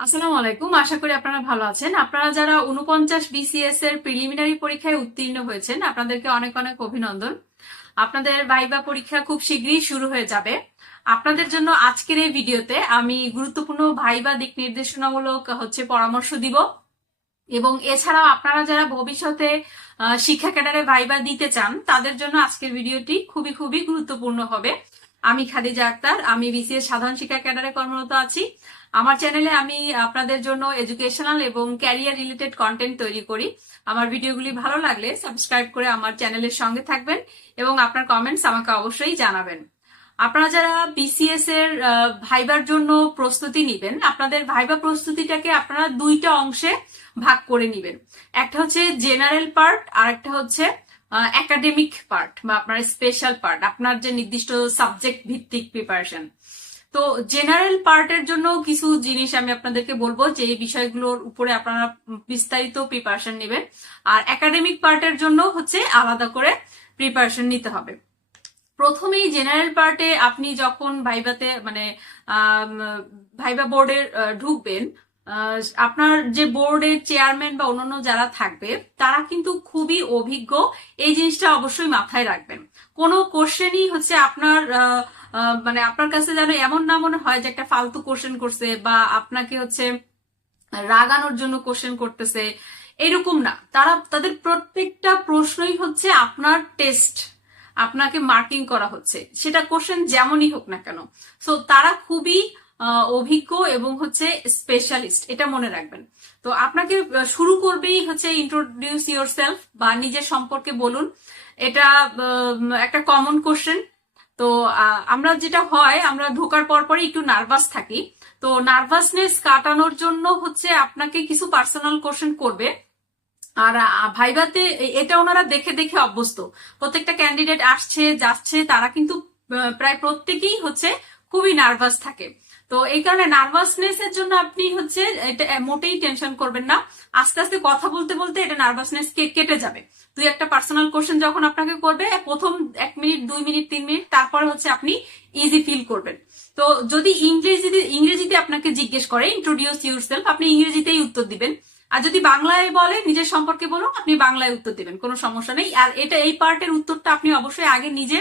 আসসালামু আলাইকুম, আশা করি আপনারা ভালো আছেন। আপনারা যারা উনপঞ্চাশ বিসিএস এর প্রিলিমিনারি পরীক্ষায় উত্তীর্ণ হয়েছেন, আপনাদেরকে অনেক অনেক অভিনন্দন। আপনাদের ভাইবা পরীক্ষা খুব শীঘ্রই শুরু হয়ে যাবে। আপনাদের জন্য আজকের এই ভিডিওতে আমি গুরুত্বপূর্ণ ভাইবা দিক নির্দেশনামূলক হচ্ছে পরামর্শ দিব। এবং এছাড়াও আপনারা যারা ভবিষ্যতে শিক্ষা ক্যাডারে ভাইবা দিতে চান, তাদের জন্য আজকের ভিডিওটি খুবই খুবই গুরুত্বপূর্ণ হবে। আমি খাদিজা আক্তার, আমি বিসিএস সাধারণ শিক্ষা ক্যাডারে কর্মরত আছি। আমার চ্যানেলে আমি আপনাদের জন্য এডুকেশনাল এবং ক্যারিয়ার রিলেটেড কন্টেন্ট তৈরি করি। আমার ভিডিওগুলি ভালো লাগলে সাবস্ক্রাইব করে আমার চ্যানেলের সঙ্গে থাকবেন এবং আপনার কমেন্টস আমাকে অবশ্যই জানাবেন। আপনারা যারা বিসিএস এর ভাইবার জন্য প্রস্তুতি নিবেন, আপনাদের ভাইবা প্রস্তুতিটাকে আপনারা দুইটা অংশে ভাগ করে নিবেন। একটা হচ্ছে জেনারেল পার্ট আর একটা হচ্ছে একাডেমিক পার্ট বা আপনার স্পেশাল পার্ট আপনার যে নির্দিষ্ট সাবজেক্ট ভিত্তিক প্রিপারেশন তো জেনারেল পার্টের জন্য কিছু জিনিস আমি আপনাদেরকে বলব যে এই বিষয়গুলোর উপরে আপনারা বিস্তারিত প্রিপারেশন নেবেন। আর একাডেমিক পার্টের জন্য হচ্ছে আলাদা করে প্রিপারেশন নিতে হবে। প্রথমেই জেনারেল পার্টে আপনি যখন ভাইভাতে মানে ভাইবা বোর্ডে ঢুকবেন আপনার যে বোর্ডের চেয়ারম্যান বা অন্যান্য যারা থাকবে, তারা কিন্তু খুবই অভিজ্ঞ। এই জিনিসটা অবশ্যই মাথায় রাখবেন। কোনো কোশ্চেনই হচ্ছে আপনার মানে আপনার কাছে যেন এমন না মনে হয় যে একটা ফালতু কোশ্চেন করছে বা আপনাকে হচ্ছে রাগানোর জন্য কোশ্চেন করতেছে, এরকম না। তারা, তাদের প্রত্যেকটা প্রশ্নই হচ্ছে আপনার টেস্ট, আপনাকে মার্কিং করা হচ্ছে। সেটা কোশ্চেন যেমনই হোক না কেন। সো তারা খুবই অভিজ্ঞ এবং হচ্ছে স্পেশালিস্ট এটা মনে রাখবেন। তো আপনাকে শুরু করবেই হচ্ছে ইন্ট্রোডিউস ইউর সেলফ বা নিজের সম্পর্কে বলুন। এটা একটা কমন কোশ্চেন তো আমরা যেটা হয়, আমরা ঢোকার পর পরই একটু নার্ভাস থাকি। তো নার্ভাসনেস কাটানোর জন্য হচ্ছে আপনাকে কিছু পার্সোনাল কোশ্চেন করবে। আর ভাইভাতে এটা ওনারা দেখে দেখে অভ্যস্ত। প্রত্যেকটা ক্যান্ডিডেট আসছে, যাচ্ছে, তারা কিন্তু প্রায় প্রত্যেকেই হচ্ছে খুবই নার্ভাস থাকে। তো এই কারণে নার্ভাসনেস এর জন্য আপনি হচ্ছে এটা মোটেই টেনশন করবেন না। আস্তে আস্তে কথা বলতে বলতে এটা নার্ভাসনেস কেটে যাবে। দুই একটা পার্সোনাল কোশ্চেন যখন আপনাকে করবে, প্রথম এক মিনিট দুই মিনিট তিন মিনিট তারপরে হচ্ছে আপনি ইজি ফিল করবেন। তো যদি ইংরেজিতে ইংরেজিতে আপনাকে জিজ্ঞেস করে ইন্ট্রোডিউস ইউর সেলফ আপনি ইংরেজিতেই উত্তর দিবেন। আর যদি বাংলায় বলে, নিজের সম্পর্কে বলুন, আপনি বাংলায় উত্তর দিবেন, কোনো সমস্যা নেই। আর এটা, এই পার্টের উত্তরটা আপনি অবশ্যই আগে নিজে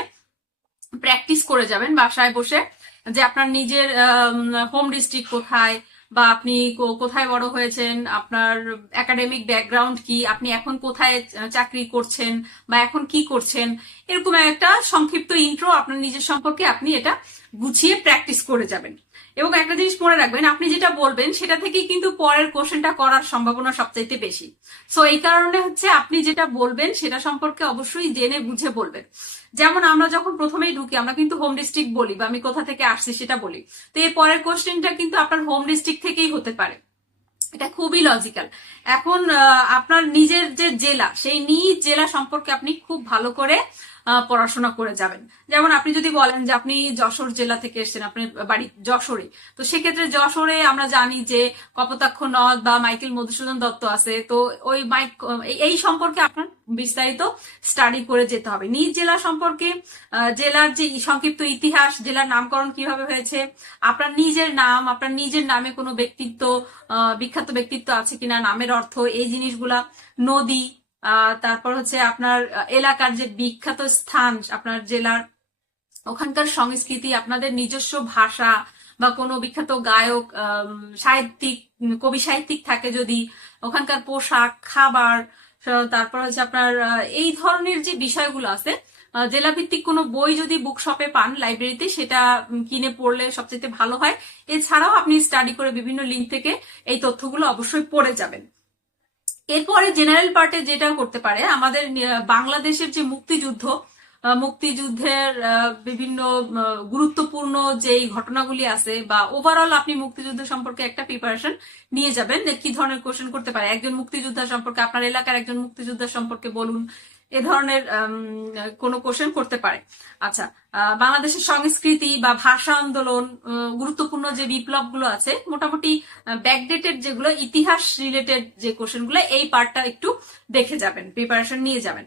প্র্যাকটিস করে যাবেন বাসায় বসে। যে আপনার নিজের হোম ডিস্ট্রিক্ট কোথায়, বা আপনি কোথায় বড় হয়েছেন, আপনার একাডেমিক ব্যাকগ্রাউন্ড কি, আপনি এখন কোথায় চাকরি করছেন, বা এখন কি করছেন, এরকম একটা সংক্ষিপ্ত ইন্ট্রো আপনার নিজের সম্পর্কে আপনি এটা গুছিয়ে প্র্যাকটিস করে যাবেন। এবং একটা জিনিস মনে রাখবেন, আপনি যেটা বলবেন সেটা থেকেই কিন্তু পরের কোশ্চেনটা করার সম্ভাবনা সবচাইতে বেশি। সো এই কারণে হচ্ছে আপনি যেটা বলবেন সেটা সম্পর্কে অবশ্যই জেনে বুঝে বলবেন। যেমন আমরা যখন প্রথমেই ঢুকি, আমরা কিন্তু হোম ডিস্ট্রিক্ট বলি বা আমি কোথা থেকে আসছি সেটা বলি। তো এই পরের কোশ্চেনটা কিন্তু আপনার হোম ডিস্ট্রিক্ট থেকেই হতে পারে। এটা খুবই লজিক্যাল এখন আপনার নিজের যে জেলা, সেই নিজ জেলা সম্পর্কে আপনি খুব ভালো করে পড়াশোনা করে যাবেন। যেমন আপনি যদি বলেন যে আপনি যশোর জেলা থেকে এসেছেন, আপনি বাড়ি যশোরে, তো সেক্ষেত্রে যশোরে আমরা জানি যে কপোতাক্ষ নদ বা মাইকেল মধুসূদন দত্ত আছে, তো ওই মাইক, এই- সম্পর্কে আপনার বিস্তারিত স্টাডি করে যেতে হবে। নিজ জেলা সম্পর্কে জেলার যে সংক্ষিপ্ত ইতিহাস, জেলার নামকরণ কীভাবে হয়েছে, আপনার নিজের নাম, আপনার নিজের নামে কোনো ব্যক্তিত্ব বিখ্যাত ব্যক্তিত্ব আছে কিনা, নামের অর্থ, এই জিনিসগুলা, নদী তারপর হচ্ছে আপনার এলাকার যে বিখ্যাত স্থান, আপনার জেলার ওখানকার সংস্কৃতি, আপনাদের নিজস্ব ভাষা বা কোনো বিখ্যাত গায়ক সাহিত্যিক, কবি সাহিত্যিক থাকে যদি, ওখানকার পোশাক, খাবার তারপর হচ্ছে আপনার এই ধরনের যে বিষয়গুলো আছে জেলাভিত্তিক কোনো বই যদি বুক শপে পান লাইব্রেরিতে সেটা কিনে পড়লে সবচেয়ে ভালো হয়। এছাড়াও আপনি স্টাডি করে বিভিন্ন লিঙ্ক থেকে এই তথ্যগুলো অবশ্যই পড়ে যাবেন। এরপরে জেনারেল পার্টে যেটা করতে পারে, আমাদের বাংলাদেশের যে মুক্তিযুদ্ধ মুক্তিযুদ্ধের বিভিন্ন গুরুত্বপূর্ণ যেই ঘটনাগুলি আছে বা ওভারঅল আপনি মুক্তিযুদ্ধ সম্পর্কে একটা প্রিপারেশন নিয়ে যাবেন যে কি ধরনের কোশ্চেন করতে পারে। একজন মুক্তিযোদ্ধা সম্পর্কে, আপনার এলাকার একজন মুক্তিযোদ্ধা সম্পর্কে বলুন এ ধরনের কোনো কোশ্চেন করতে পারে। আচ্ছা বাংলাদেশের সংস্কৃতি বা ভাষা আন্দোলন গুরুত্বপূর্ণ যে বিপ্লবগুলো আছে, মোটামুটি ব্যাকডেটেড যেগুলো, ইতিহাস রিলেটেড যে কোশ্চেনগুলো, এই পার্টটা একটু দেখে যাবেন প্রিপারেশন নিয়ে যাবেন।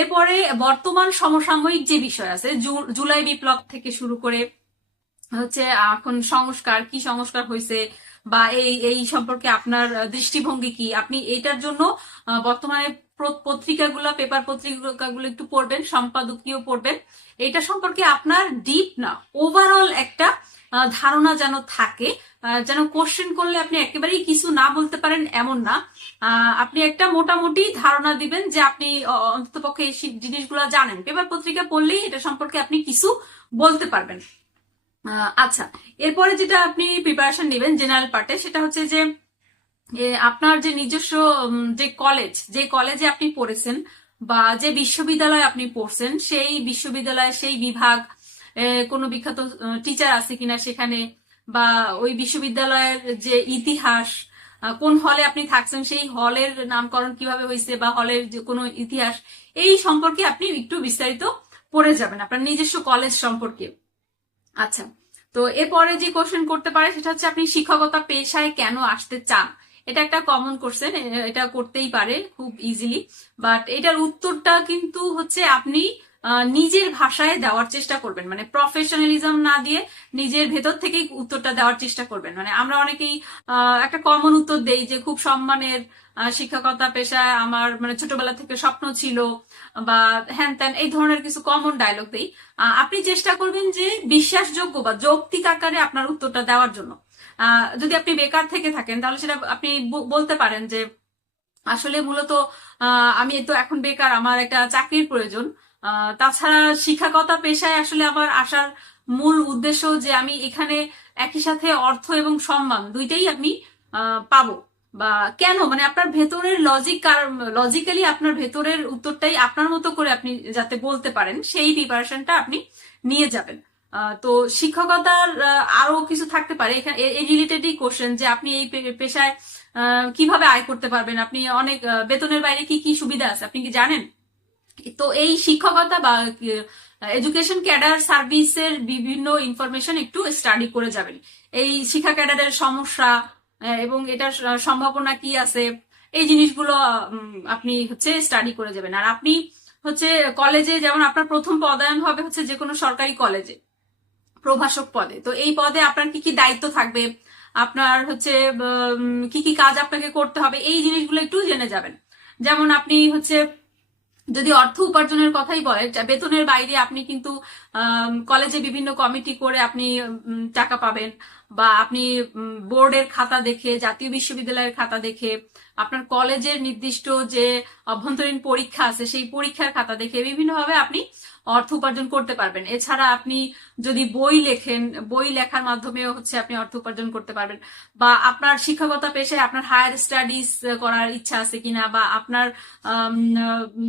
এরপরে, বর্তমান সমসাময়িক যে বিষয় আছে জুলাই বিপ্লব থেকে শুরু করে, হচ্ছে, এখন সংস্কার, কি সংস্কার হয়েছে বা এই এই সম্পর্কে আপনার দৃষ্টিভঙ্গি কি? আপনি এটার জন্য বর্তমানে পত্রিকাগুলো পেপার পত্রিকাগুলো একটু পড়বেন, সম্পাদকীয় পড়বেন। এটা সম্পর্কে আপনার ডিপ না ওভারঅল একটা ধারণা যেন থাকে যেন কোশ্চেন করলে আপনি একেবারেই কিছু না বলতে পারেন এমন না। আপনি একটা মোটামুটি ধারণা দিবেন যে আপনি অন্তত পক্ষে এই জিনিসগুলো জানেন। পেপার পত্রিকা পড়লেই এটা সম্পর্কে আপনি কিছু বলতে পারবেন। আচ্ছা এরপরে যেটা আপনি প্রিপারেশন নেবেন জেনারেল পার্টে সেটা হচ্ছে যে আপনার যে নিজস্ব যে কলেজ যে কলেজে আপনি পড়েছেন বা যে বিশ্ববিদ্যালয়ে আপনি পড়ছেন, সেই বিশ্ববিদ্যালয় সেই বিভাগ কোনো বিখ্যাত টিচার আছে কিনা সেখানে বা ওই বিশ্ববিদ্যালয়ের যে ইতিহাস কোন হলে আপনি থাকছেন, সেই হলের নামকরণ কীভাবে হয়েছে বা হলের যে কোনো ইতিহাস, এই সম্পর্কে আপনি একটু বিস্তারিত পড়ে যাবেন, আপনার নিজস্ব কলেজ সম্পর্কে। আচ্ছা তো এরপরে যে কোশ্চেন করতে পারে, সেটা হচ্ছে আপনি শিক্ষকতা পেশায় কেন আসতে চান? এটা একটা কমন কোশ্চেন এটা করতেই পারে খুব ইজিলি বাট এটার উত্তরটা কিন্তু হচ্ছে আপনি নিজের ভাষায় দেওয়ার চেষ্টা করবেন। মানে প্রফেশনালিজম না দিয়ে নিজের ভেতর থেকেই উত্তরটা দেওয়ার চেষ্টা করবেন। মানে আমরা অনেকেই একটা কমন উত্তর দেই যে খুব সম্মানের শিক্ষকতা পেশায় আমার মানে ছোটবেলা থেকে স্বপ্ন ছিল বা হ্যান ত্যান এই ধরনের কিছু কমন ডায়লগ দেই। আপনি চেষ্টা করবেন যে বিশ্বাসযোগ্য বা যৌক্তিক আকারে আপনার উত্তরটা দেওয়ার জন্য। যদি আপনি বেকার থেকে থাকেন তাহলে সেটা আপনি বলতে পারেন যে আসলে মূলত আমি তো এখন বেকার, আমার একটা চাকরির প্রয়োজন। তাছাড়া শিক্ষকতা পেশায় আসলে আমার আসার মূল উদ্দেশ্য যে আমি এখানে একই সাথে অর্থ এবং সম্মান দুইটাই আহ, পাবো। বা কেন? মানে আপনার ভেতরের লজিক লজিক্যালি আপনার ভেতরের উত্তরটাই আপনার মতো করে আপনি যাতে বলতে পারেন সেই প্রিপারেশনটা আপনি নিয়ে যাবেন। তো শিক্ষকতার আরও কিছু থাকতে পারে। এখানে এই রিলেটেডই কোশ্চেন যে আপনি এই পেশায় কীভাবে আয় করতে পারবেন? আপনি অনেক বেতনের বাইরে কি কি সুবিধা আছে? আপনি কি জানেন? তো এই শিক্ষকতা বা এডুকেশন ক্যাডার সার্ভিসের বিভিন্ন ইনফরমেশন একটু স্টাডি করে যাবেন। এই শিক্ষা ক্যাডারের সমস্যা এবং এটার সম্ভাবনা কি আছে, এই জিনিসগুলো আপনি হচ্ছে স্টাডি করে যাবেন। আর আপনি হচ্ছে কলেজে যেমন আপনার প্রথম পদায়ন হবে হচ্ছে যে কোনো সরকারি কলেজে প্রভাষক পদে। তো এই পদে আপনার কি কি দায়িত্ব থাকবে, আপনার হচ্ছে কি কি কাজ আপনাকে করতে হবে, এই জিনিসগুলো একটু জেনে যাবেন। যেমন আপনি হচ্ছে যদি অর্থ উপার্জনের কথাই বলেন বেতনের বাইরে আপনি কিন্তু কলেজে বিভিন্ন কমিটি করে আপনি টাকা পাবেন বা আপনি বোর্ডের খাতা দেখে, জাতীয় বিশ্ববিদ্যালয়ের খাতা দেখে, আপনার কলেজের নির্দিষ্ট যে অভ্যন্তরীণ পরীক্ষা আছে, সেই পরীক্ষার খাতা দেখে, বিভিন্নভাবে আপনি অর্থ উপার্জন করতে পারবেন। এছাড়া আপনি যদি বই লেখেন, বই লেখার মাধ্যমেও হচ্ছে আপনি অর্থ উপার্জন করতে পারবেন। বা আপনার শিক্ষকতা পেশায় আপনার হায়ার স্টাডিজ করার ইচ্ছা আছে কিনা, বা আপনার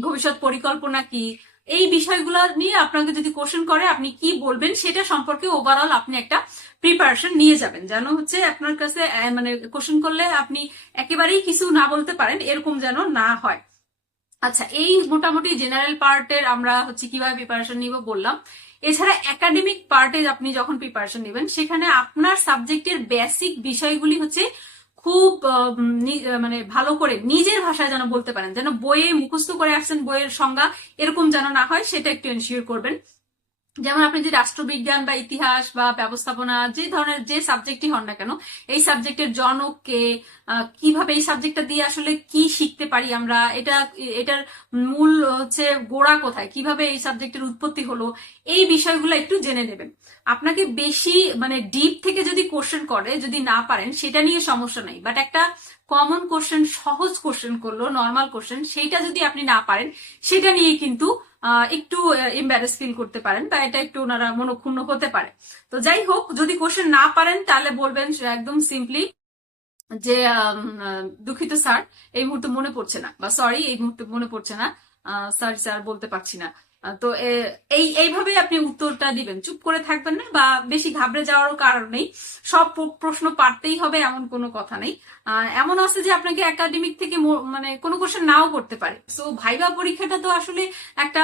ভবিষ্যৎ পরিকল্পনা কি, এই বিষয়গুলো নিয়ে আপনাকে যদি কোশ্চেন করে, আপনি কি বলবেন সেটা সম্পর্কে ওভারঅল আপনি একটা প্রিপারেশন নিয়ে যাবেন। যেন হচ্ছে আপনার কাছে মানে কোশ্চেন করলে আপনি একেবারেই কিছু না বলতে পারেন, এরকম যেন না হয়। আচ্ছা এই মোটামুটি জেনারেল পার্টের আমরা হচ্ছে কীভাবে প্রিপারেশন নিব বললাম। এছাড়া একাডেমিক পার্টে আপনি যখন প্রিপারেশন নেবেন, সেখানে আপনার সাবজেক্টের বেসিক বিষয়গুলি হচ্ছে খুব মানে ভালো করে নিজের ভাষায় যেন বলতে পারেন, যেন বইয়ে মুখস্থ করে আসছেন, বইয়ের সংজ্ঞা এরকম যেন না হয়, সেটা একটু এনশিওর করবেন। যেমন আপনি যে রাষ্ট্রবিজ্ঞান বা ইতিহাস বা ব্যবস্থাপনা যে ধরনের যে সাবজেক্টই হন না কেন এই সাবজেক্টের জনক কে আহ, কীভাবে এই সাবজেক্টটা দিয়ে আসলে কি শিখতে পারি আমরা এটা এটার মূল হচ্ছে গোড়া কোথায় কীভাবে এই সাবজেক্টের উৎপত্তি হলো এই বিষয়গুলো একটু জেনে নেবেন। আপনাকে বেশি মানে ডিপ থেকে যদি কোশ্চেন করে যদি না পারেন সেটা নিয়ে সমস্যা নাই। বাট একটা কমন কোশ্চেন সহজ কোশ্চেন করল নর্মাল কোশ্চেন সেইটা যদি আপনি না পারেন, সেটা নিয়ে কিন্তু একটু এম্বারেস ফিল করতে পারেন বা এটা একটু ওনারা মনক্ষুণ্ণ হতে পারে। তো যাই হোক, যদি কোশ্চেন না পারেন, তাহলে বলবেন একদম সিম্পলি যে দুঃখিত স্যার এই মুহূর্তে মনে পড়ছে না বা সরি এই মুহূর্তে মনে পড়ছে না। স্যার স্যার বলতে পারছি না। তো এই, এইভাবেই আপনি উত্তরটা দিবেন। চুপ করে থাকবেন না বা বেশি ঘাবড়ে যাওয়ারও কারণ নেই। সব প্রশ্ন পারতেই হবে, এমন কোনো কথা নেই। এমন আছে যে আপনাকে একাডেমিক থেকে মানে কোনো কোশ্চেন নাও করতে পারে। তো ভাইবা পরীক্ষাটা তো আসলে একটা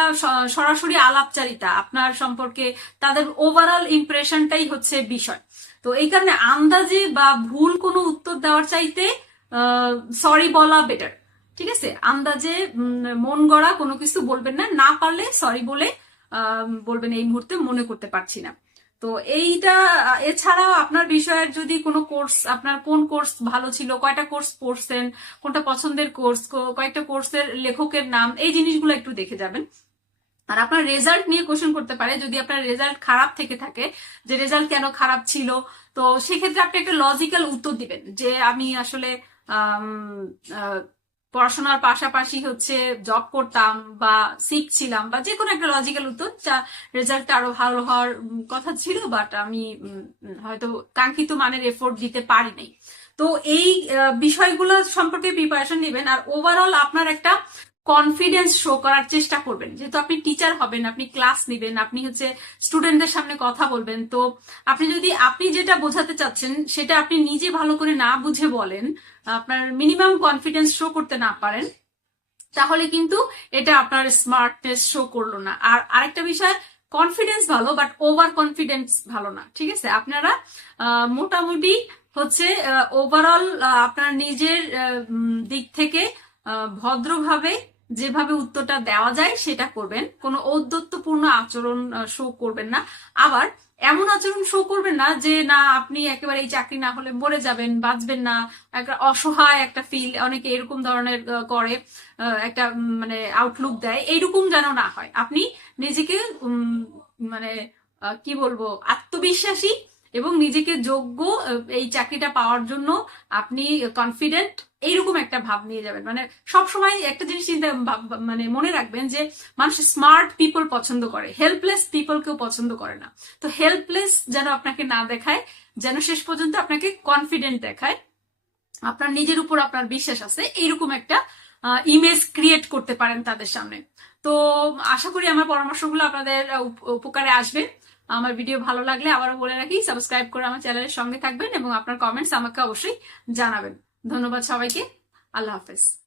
সরাসরি আলাপচারিতা। আপনার সম্পর্কে তাদের ওভারঅল ইমপ্রেশনটাই হচ্ছে বিষয়। তো, এই কারণে আন্দাজে বা ভুল কোনো উত্তর দেওয়ার চাইতে সরি বলা বেটার ঠিক আছে? আন্দাজে মন গড়া কোনো কিছু বলবেন না। না পারলে সরি বলে বলবেন এই মুহূর্তে মনে করতে পারছি না। তো এইটা, এছাড়াও আপনার বিষয়ের যদি কোনো কোর্স, আপনার কোন কোর্স ভালো ছিল, কয়টা কোর্স পড়ছেন, কোনটা পছন্দের কোর্স কয়েকটা কোর্সের লেখকের নাম, এই জিনিসগুলো একটু দেখে যাবেন। আর আপনার রেজাল্ট নিয়ে কোশ্চেন করতে পারে। যদি আপনার রেজাল্ট খারাপ থেকে থাকে, যে রেজাল্ট কেন খারাপ ছিল, তো সেক্ষেত্রে আপনি একটা লজিক্যাল উত্তর দিবেন। যে আমি আসলে পড়াশোনার পাশাপাশি হচ্ছে জব করতাম বা শিখছিলাম বা যে কোনো একটা লজিক্যাল উত্তর, যা রেজাল্টটা আরও ভালো হওয়ার কথা ছিল বাট আমি হয়তো কাঙ্ক্ষিত মানের এফোর্ট দিতে পারি নাই। তো এই বিষয়গুলো সম্পর্কে প্রিপারেশন নেবেন, আর ওভারঅল আপনার একটা কনফিডেন্স শো করার চেষ্টা করবেন। যেহেতু আপনি টিচার হবেন, আপনি ক্লাস নেবেন, আপনি হচ্ছে স্টুডেন্টদের সামনে কথা বলবেন, তো আপনি যদি, আপনি যেটা বোঝাতে চাচ্ছেন, সেটা আপনি নিজে ভালো করে না বুঝে বলেন, আপনার মিনিমাম কনফিডেন্স শো করতে না পারেন, তাহলে কিন্তু এটা আপনার স্মার্টনেস শো করল না। আর আরেকটা বিষয় কনফিডেন্স ভালো বাট ওভার কনফিডেন্স ভালো না, ঠিক আছে? আপনারা মোটামুটি হচ্ছে ওভারঅল আপনার নিজের দিক থেকে ভদ্রভাবে যেভাবে উত্তরটা দেওয়া যায় সেটা করবেন। কোনো ঔদ্ধত্যপূর্ণ আচরণ শো করবেন না। আবার এমন আচরণ শো করবেন না যে, না, আপনি একেবারে এই চাকরি না হলে মরে যাবেন, বাঁচবেন না। একটা অসহায় একটা ফিল অনেকে এরকম ধরনের করে একটা মানে আউটলুক দেয়। এইরকম যেন না হয়। আপনি নিজেকে মানে কি বলব, আত্মবিশ্বাসী এবং নিজেকে যোগ্য এই চাকরিটা পাওয়ার জন্য আপনি কনফিডেন্ট এইরকম একটা ভাব নিয়ে যাবেন। মানে সবসময় একটা জিনিস চিন্তা মানে মনে রাখবেন যে মানুষ স্মার্ট পিপল পছন্দ করে হেল্পলেস পিপল কেউ পছন্দ করে না। তো হেল্পলেস যেন আপনাকে না দেখায়, যেন শেষ পর্যন্ত আপনাকে কনফিডেন্ট দেখায়, আপনার নিজের উপর আপনার বিশ্বাস আছে, এইরকম একটা ইমেজ ক্রিয়েট করতে পারেন তাদের সামনে। তো আশা করি আমার পরামর্শগুলো আপনাদের উপ- উপকারে আসবে। আমার ভিডিও ভালো লাগলে আবারও বলে রাখি সাবস্ক্রাইব করে আমার চ্যানেলের সঙ্গে থাকবেন এবং আপনার কমেন্টস আমাকে অবশ্যই জানাবেন। ধন্যবাদ সবাইকে। আল্লাহ হাফেজ।